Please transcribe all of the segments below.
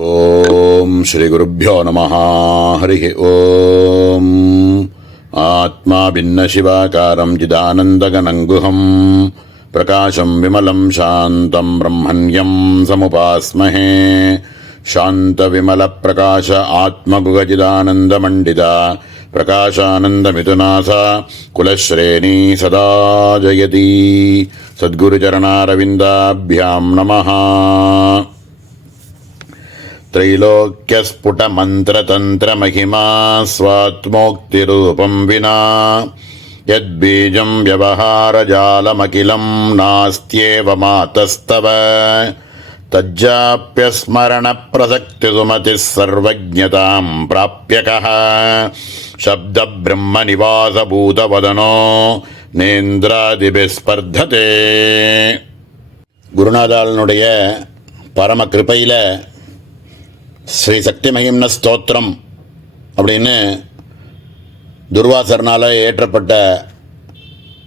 ஓம் ஸ்ரீ குருப்யோ நமஹ. ஹரி ஓம். ஆத்மா பின்ன சிவாகாரம் சிதானந்தகனங்குஹம் பிரகாசம் விமலம் சாந்தம் பிரம்மண்யம் சமுபாஸ்மஹே. சாந்த விமல பிரகாச ஆத்மகுகஜிதானந்தமண்டிதா பிரகாசானந்தமிதுநாசா குலஸ்ரேணி சதா ஜயதி. சத்குருச்சரணாரவிந்தாभ्यां நமஹ. त्रैलोक्यस्फुटमन्त्रतन्त्रमहिमा स्वात्मोक्तिरूपं विना यद्बीजं व्यवहारजालमखिलं नास्त्येव मातस्तव. तज्जाप्यस्मरणप्रसक्तिसुमतिः सर्वज्ञतां प्राप्यकः शब्दब्रह्मनिवासभूतवदनो நேந்திராதிபிஸ்பர்ததே. குருநாதாளனுடைய பரம கிருபையில் ஸ்ரீ சக்தி மகிம்ன ஸ்தோத்திரம் அப்படின்னு துர்வாசர்னால் ஏற்றப்பட்ட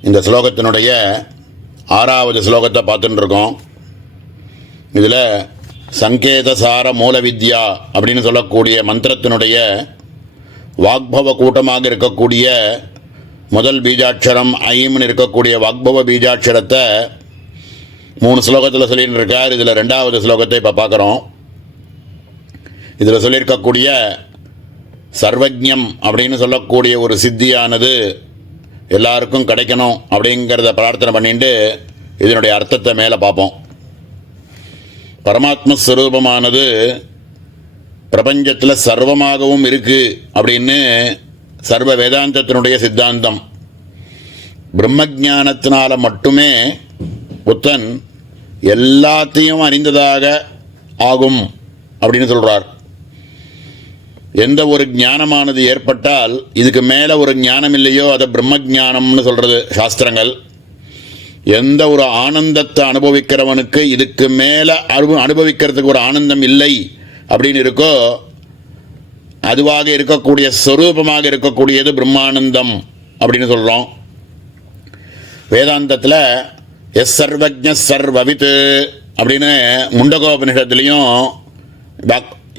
இந்த ஸ்லோகத்தினுடைய 6வது ஸ்லோகத்தை பார்த்துட்டு இருக்கோம். இதில் சங்கேதசார மூல வித்யா அப்படின்னு சொல்லக்கூடிய மந்திரத்தினுடைய வாக்பவ கூட்டமாக இருக்கக்கூடிய முதல் பீஜாட்சரம் ஐம்னு இருக்கக்கூடிய வாக்பவ பீஜாட்சரத்தை 3 ஸ்லோகத்தில் சொல்லிட்டு இருக்கார். இதில் 2வது ஸ்லோகத்தை இப்போ பார்க்குறோம். இதில் சொல்லியிருக்கக்கூடிய சர்வஜ்ஞம் அப்படின்னு சொல்லக்கூடிய ஒரு சித்தியானது எல்லாருக்கும் கிடைக்கணும் அப்படிங்கிறத பிரார்த்தனை பண்ணிட்டு இதனுடைய அர்த்தத்தை மேலே பார்ப்போம். பரமாத்மஸ்வரூபமானது பிரபஞ்சத்தில் சர்வமாகவும் இருக்குது அப்படின்னு சர்வ வேதாந்தத்தினுடைய சித்தாந்தம். பிரம்மஜானத்தினால மட்டுமே புத்தன் எல்லாத்தையும் அறிந்ததாக ஆகும் அப்படின்னு சொல்கிறார். எந்த ஒரு ஞானமானது ஏற்பட்டால் இதுக்கு மேலே ஒரு ஞானம் இல்லையோ அதை பிரம்மஜானம்னு சொல்கிறது சாஸ்திரங்கள். எந்த ஒரு ஆனந்தத்தை அனுபவிக்கிறவனுக்கு இதுக்கு மேலே அனுபவிக்கிறதுக்கு ஒரு ஆனந்தம் இல்லை அப்படின்னு இருக்கோ அதுவாக இருக்கக்கூடிய ஸ்வரூபமாக இருக்கக்கூடியது பிரம்மானந்தம் அப்படின்னு சொல்கிறோம். வேதாந்தத்தில் எஸ் சர்வஜ்ஞ சர்வவித் அப்படின்னு முண்டகோபனிஷத்துலேயும்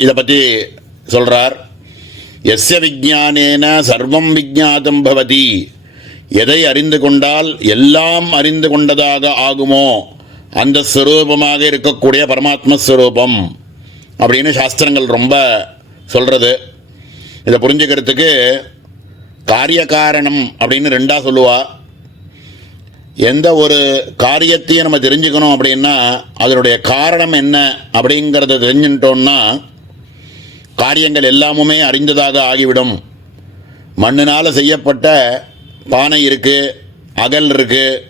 இதை பற்றி சொல்கிறார். எஸ்ய விஜானேன சர்வம் விஜாதம் பவதி. எதை அறிந்து கொண்டால் எல்லாம் அறிந்து கொண்டதாக ஆகுமோ அந்த ஸ்வரூபமாக இருக்கக்கூடிய பரமாத்மஸ்வரூபம் அப்படின்னு சாஸ்திரங்கள் ரொம்ப சொல்கிறது. இதை புரிஞ்சுக்கிறதுக்கு காரிய காரணம் அப்படின்னு 2ஆக சொல்லுவா. எந்த ஒரு காரியத்தையும் நம்ம தெரிஞ்சுக்கணும் அப்படின்னா அதனுடைய காரணம் என்ன அப்படிங்கிறத தெரிஞ்சுட்டோம்னா காரியங்கள் எல்லாமுமே அறிந்ததாக ஆகிவிடும். மண்ணினால் செய்யப்பட்ட பானை இருக்குது, அகல் இருக்குது.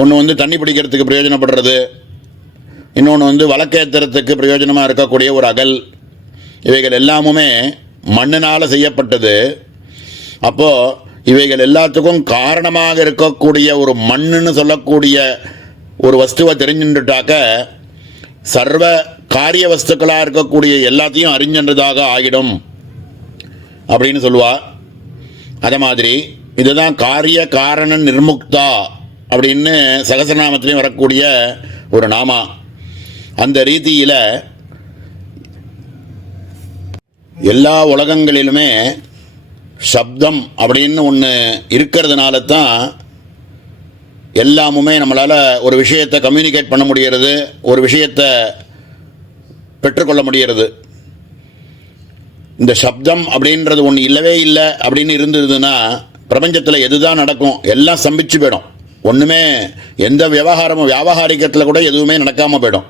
ஒன்று தண்ணி பிடிக்கிறதுக்கு பிரயோஜனப்படுறது, இன்னொன்று வழக்கேற்றுறதுக்கு பிரயோஜனமாக இருக்கக்கூடிய ஒரு அகல். இவைகள் எல்லாமுமே மண்ணினால் செய்யப்பட்டது. அப்போது இவைகள் எல்லாத்துக்கும் காரணமாக இருக்கக்கூடிய ஒரு மண்ணுன்னு சொல்லக்கூடிய ஒரு வஸ்துவை தெரிஞ்சுட்டாக்க சர்வ காரிய வஸ்துக்களாக இருக்கக்கூடிய எல்லாத்தையும் அறிஞ்சன்றதாக ஆகிடும் அப்படின்னு சொல்லுவா. அதே மாதிரி இதுதான் காரிய காரண நிர்முக்தா அப்படின்னு சகஸ்ரநாமத்திலையும் வரக்கூடிய ஒரு நாமா. அந்த ரீதியில் எல்லா உலகங்களிலுமே சப்தம் அப்படின்னு ஒன்று இருக்கிறதுனால தான் எல்லாமுமே நம்மளால் ஒரு விஷயத்தை கம்யூனிகேட் பண்ண முடிகிறது, ஒரு விஷயத்தை பெற்றுக்கொள்ள முடிகிறது. இந்த சப்தம் அப்படின்றது ஒன்று இல்லவே இல்லை அப்படின்னு இருந்ததுன்னா பிரபஞ்சத்தில் எதுதான் நடக்கும், எல்லாம் ஸ்தம்பிச்சு போயிடும். ஒன்றுமே எந்த வியாபாரிகத்தில் கூட எதுவுமே நடக்காமல் போயிடும்.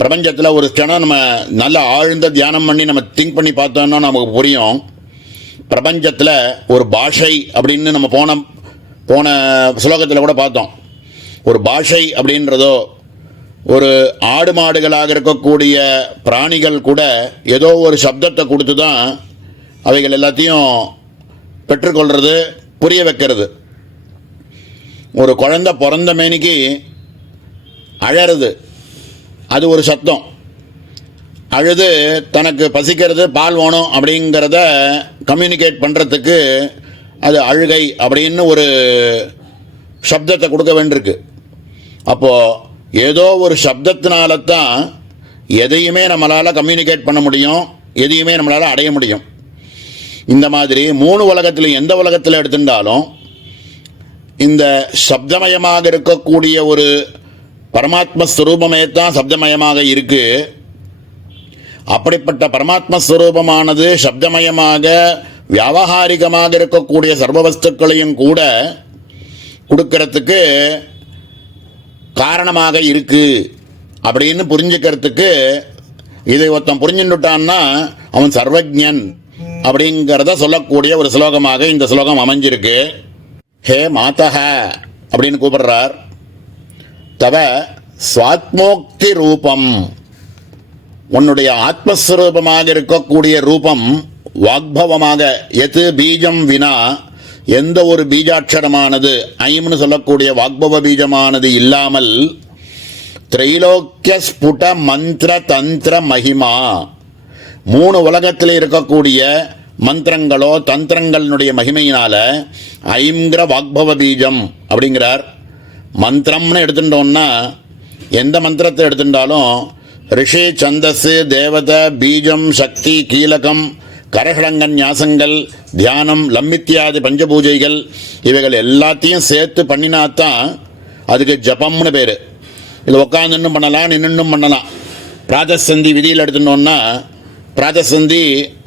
பிரபஞ்சத்தில் ஒரு க்ஷணம் நம்ம நல்ல ஆழ்ந்த தியானம் பண்ணி நம்ம திங்க் பண்ணி பார்த்தோம்னா நமக்கு புரியும். பிரபஞ்சத்தில் ஒரு பாஷை அப்படின்னு நம்ம போன ஸ்லோகத்தில் கூட பார்த்தோம். ஒரு பாஷை அப்படின்றதோ ஒரு ஆடு மாடுகளாக இருக்கக்கூடிய பிராணிகள் கூட ஏதோ ஒரு சப்தத்தை கொடுத்து தான் அவைகள் எல்லாத்தையும் பெற்றுக்கொள்கிறது, புரிய வைக்கிறது. ஒரு குழந்தை பிறந்த மேனிக்கு அழறது, அது ஒரு சத்தம். அழுது தனக்கு பசிக்கிறது, பால் வேணும் அப்படிங்கிறத கம்யூனிகேட் பண்ணுறதுக்கு அது அழுகை அப்படின்னு ஒரு சப்தத்தை கொடுக்க வேண்டியிருக்கு. அப்போது ஏதோ ஒரு சப்தத்தினால தான் எதையுமே நம்மளால் கம்யூனிகேட் பண்ண முடியும், எதையுமே நம்மளால் அடைய முடியும். இந்த மாதிரி 3 உலகத்தில் எந்த உலகத்தில் எடுத்துட்டாலும் இந்த சப்தமயமாக இருக்கக்கூடிய ஒரு பரமாத்மஸ்வரூபமே தான் சப்தமயமாக இருக்கு. அப்படிப்பட்ட பரமாத்மஸ்வரூபமானது சப்தமயமாக வியாவகாரிகமாக இருக்கக்கூடிய சர்வ வஸ்துக்களையும் கூட கொடுக்கறதுக்கு காரணமாக இருக்கு அப்படின்னு புரிஞ்சுக்கிறதுக்கு இதை ஒருத்தன் புரிஞ்சுட்டான்னா அவன் சர்வஜன் அப்படிங்கிறத சொல்லக்கூடிய ஒரு ஸ்லோகமாக இந்த ஸ்லோகம் அமைஞ்சிருக்கு. ஹே மாதஹ அப்படின்னு கூப்பிடுறார். தவ ஸ்வாத்மோக்தி ரூபம், உன்னுடைய ஆத்மஸ்வரூபமாக இருக்கக்கூடிய ரூபம் வாக்பவமாக எது பீஜம் வினா, எந்த ஒரு பீஜாட்சரமானது ஐம்னு சொல்லக்கூடிய வாக்பவ பீஜமானது இல்லாமல் திரைலோக்கிய ஸ்புட மந்திர தந்திர மகிமா, 3 உலகத்தில் இருக்கக்கூடிய மந்திரங்களோ தந்திரங்களினுடைய மகிமையினால ஐங்கிற வாக்பவ பீஜம் அப்படிங்கிறார். மந்திரம்னு எடுத்துட்டோம்னா எந்த மந்திரத்தை எடுத்துட்டாலும் ரிஷி, சந்தஸ், தேவத, பீஜம், சக்தி, கீலகம், கரகடங்கன் ஞாசங்கள், தியானம், லம்மித்தியாதி பஞ்சபூஜைகள் இவைகள் எல்லாத்தையும் சேர்த்து பண்ணினாத்தான் அதுக்கு ஜபம்னு பேர். இது உட்காந்துன்னு பண்ணலாம், நின்றும் பண்ணலாம். பிராதசந்தி விதியில் எடுத்துட்டோம்னா பிராதசந்தி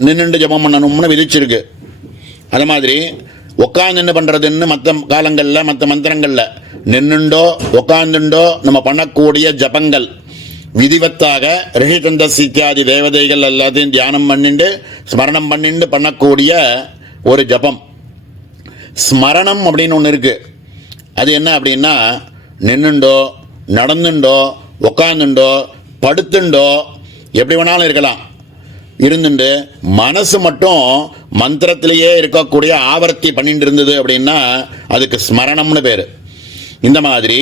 நின்றுண்டு ஜபம் பண்ணணும்னு விதிச்சிருக்கு. அது மாதிரி உட்காந்துன்னு பண்ணுறதுன்னு மற்ற காலங்களில் மற்ற மந்திரங்களில் நின்றுண்டோ உட்காந்துண்டோ நம்ம பண்ணக்கூடிய ஜபங்கள் விதிவத்தாக ரிஷிதந்தஸ் இத்தியாதி தேவதைகள் எல்லாத்தையும் தியானம் பண்ணிண்டு ஸ்மரணம் பண்ணிண்டு பண்ணக்கூடிய ஒரு ஜபம். ஸ்மரணம் அப்படின்னு ஒன்று இருக்குது. அது என்ன அப்படின்னா நின்றுண்டோ நடந்துண்டோ உட்காந்துண்டோ படுத்துண்டோ எப்படி வேணாலும் இருக்கலாம், இருந்துட்டு மனசு மட்டும் மந்திரத்திலேயே இருக்கக்கூடிய ஆவர்த்தி பண்ணிட்டு இருந்தது அப்படின்னா அதுக்கு ஸ்மரணம்னு பேர். இந்த மாதிரி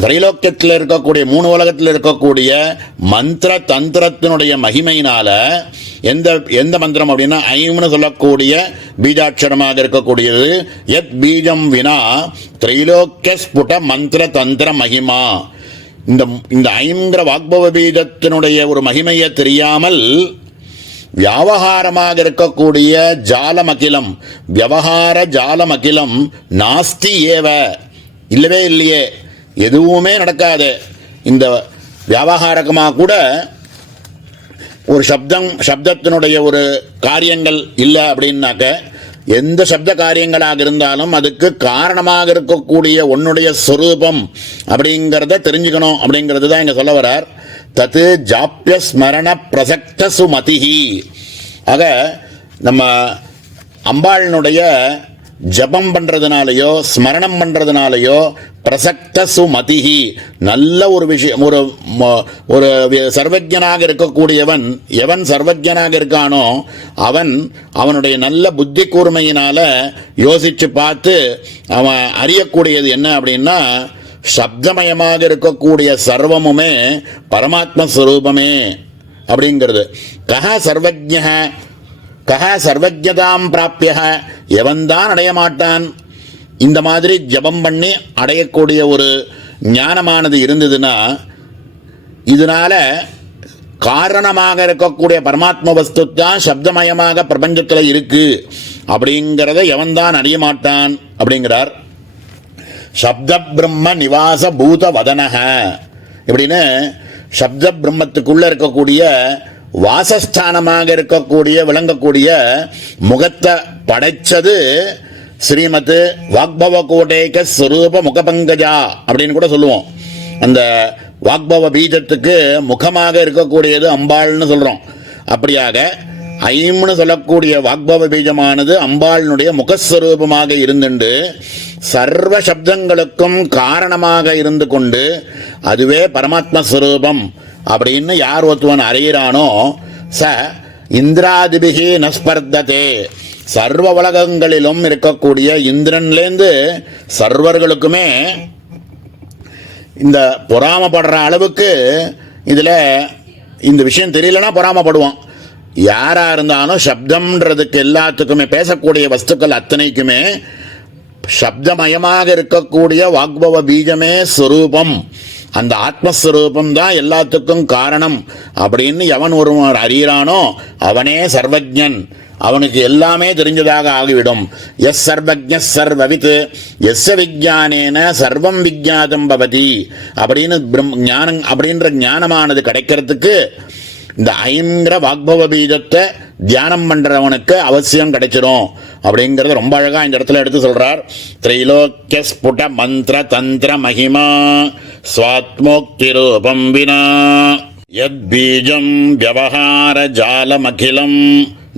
திரைலோக்கியத்தில் இருக்கக்கூடிய 3 உலகத்தில் இருக்கக்கூடிய மந்திர தந்திரத்தினுடைய மகிமையினால எந்த மந்திரம் அப்படின்னா ஐம்னு சொல்லக்கூடிய பீஜாட்சரமாக இருக்கக்கூடியது எத் பீஜம் வினா திரைலோக்கிய ஸ்புட மந்திர தந்திர மகிமா. இந்த ஐங்கிற வாக்பவ பீஜத்தினுடைய ஒரு மகிமையை தெரியாமல் வியாவகாரமாக இருக்கக்கூடிய ஜாலமகிலம், விவகார ஜாலமகிலம் நாஸ்தி ஏவ, இல்லவே இல்லையே, எதுவுமே நடக்காது. இந்த வியாவகாரகமாக கூட ஒரு சப்தத்தினுடைய ஒரு காரியங்கள் இல்லை அப்படின்னாக்க எந்த சப்த காரியங்களாக இருந்தாலும் அதுக்கு காரணமாக இருக்கக்கூடிய உன்னுடைய ஸ்வரூபம் அப்படிங்கிறத தெரிஞ்சுக்கணும் அப்படிங்கிறது தான் இங்கே சொல்ல வரார். தத்து ஜாப்பிய ஸ்மரண பிரசக்த சுமதிஹி. ஆக நம்ம அம்பாளினுடைய ஜபம் பண்ணுறதுனாலையோ ஸ்மரணம் பண்ணுறதுனாலையோ பிரசக்த சுமதிஹி, நல்ல ஒரு விஷயம், ஒரு சர்வஜனாக இருக்கக்கூடியவன் எவன் சர்வஜனாக இருக்கானோ அவனுடைய நல்ல புத்தி கூர்மையினால யோசித்து பார்த்து அவன் அறியக்கூடியது என்ன அப்படின்னா சப்தமயமாக இருக்கக்கூடிய சர்வமுமே பரமாத்ம ஸ்வரூபமே அப்படிங்கிறது. கஹ சர்வஜதாம் பிராப்பிய, எவன்தான் அடைய மாட்டான். இந்த மாதிரி ஜபம் பண்ணி அடையக்கூடிய ஒரு ஞானமானது இருந்ததுன்னா இதனால காரணமாக இருக்கக்கூடிய பரமாத்ம வஸ்து தான் சப்தமயமாக பிரபஞ்சத்தில் இருக்கு அப்படிங்கிறத எவன்தான் அறிய மாட்டான் அப்படிங்கிறார். சப்த பிரம்ம நிவாச பூத வதனக இப்படின்னு சப்த பிரம்மத்துக்குள்ள இருக்கக்கூடிய வாசஸ்தானமாக இருக்கக்கூடிய விளங்கக்கூடிய முகத்தை படைச்சது ஸ்ரீமத் வாக்பவ கோட்டேக ஸ்வரூப முகபங்கஜா அப்படின்னு கூட சொல்லுவோம். அந்த வாக்பவ பீஜத்துக்கு முகமாக இருக்கக்கூடியது அம்பாள்னு சொல்கிறோம். அப்படியாக ஐம்னு சொல்லக்கூடிய வாக்பவ பீஜமானது அம்பாளினுடைய முகஸ்வரூபமாக இருந்துண்டு சர்வ சப்தங்களுக்கும் காரணமாக இருந்து கொண்டு அதுவே பரமாத்மஸ்வரூபம் அப்படின்னு யார் ஒருத்தவன் அறிகிறானோ ச இந்திராதிபிகி நஸ்பர்ததே, சர்வ உலகங்களிலும் இருக்கக்கூடிய இந்திரன்லேருந்து சர்வர்களுக்குமே இந்த பொறாமப்படுற அளவுக்கு இதில் இந்த விஷயம் தெரியலனா பொறாமப்படுவான். யாராக இருந்தாலும் சப்தம்ன்றதுக்கு எல்லாத்துக்குமே பேசக்கூடிய வஸ்துக்கள் அத்தனைக்குமே சப்தமயமாக இருக்கக்கூடிய வாக்பவ பீஜமே ஸ்வரூபம் அந்த ஆத்மஸ்வரூபம்தான் எல்லாத்துக்கும் காரணம் அப்படின்னு எவன் ஒருவன் அறிகிறானோ அவனே சர்வஜன். அவனுக்கு எல்லாமே தெரிஞ்சதாக ஆகிவிடும். எஸ் சர்வஜ சர்வவித் எஸ்ஸ விஜானேன சர்வம் விஜாதம் பவதி அப்படின்னு ஞானம் அப்படின்ற ஞானமானது கிடைக்கிறதுக்கு இந்த ஐங்கிற வாக்பவ பீஜத்தை தியானம் பண்றவனுக்கு அவசியம் கிடைச்சிடும் அப்படிங்கறது ரொம்ப அழகா இந்த இடத்துல எடுத்து சொல்றார். திரைலோக்கிய ஸ்புட மந்திர தந்திர மகிமா ஸ்வாத்மோக்தி ரூபம் வினா யத் பீஜம் வியவஹார ஜாலமகிலம்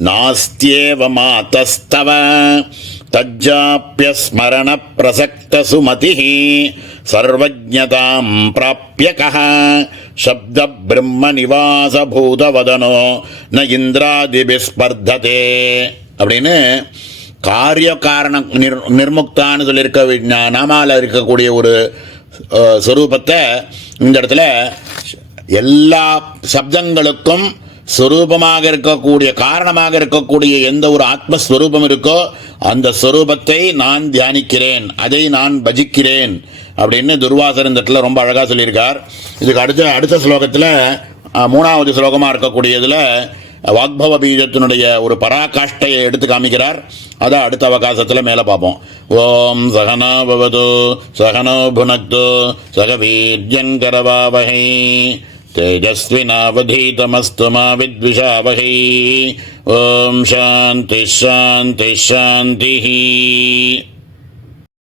நாஸ்தியேவ மாதஸ்தவ தஜ்ஜாப்ய ஸ்மரண பிரசக்த சுமதிஹி சர்வஜ்ஞதாம் பிராப்யகஹ சப்த பிரம்ம நிவாச பூதவதனோ ந இந்திராதிபிஸ்பர்ததே அப்படின்னு காரிய காரண நிர்முக்தான்னு சொல்லியிருக்க நாமால இருக்கக்கூடிய ஒரு ஸ்வரூபத்தை இந்த இடத்துல எல்லா சப்தங்களுக்கும் ஸ்வரூபமாக இருக்கக்கூடிய காரணமாக இருக்கக்கூடிய எந்த ஒரு ஆத்மஸ்வரூபம் இருக்கோ அந்த ஸ்வரூபத்தை நான் தியானிக்கிறேன், அதை நான் பஜிக்கிறேன் அப்படின்னு துர்வாசர் இந்த இடத்துல ரொம்ப அழகாக சொல்லியிருக்கார். இதுக்கு அடுத்த ஸ்லோகத்தில் 3வது ஸ்லோகமாக இருக்கக்கூடியதில் வாக்பவ பீஜத்தினுடைய ஒரு பராகாஷ்டையை எடுத்து காமிக்கிறார். அதை அடுத்த அவகாசத்தில் மேலே பார்ப்போம். ஓம் சகனோ பவது சகனோ புனக்து சக வீர்யங்கரவாவஹை तेजस्विनावधीतमस्तु मा विद्विषावहै. ओम शांति शांति शांति.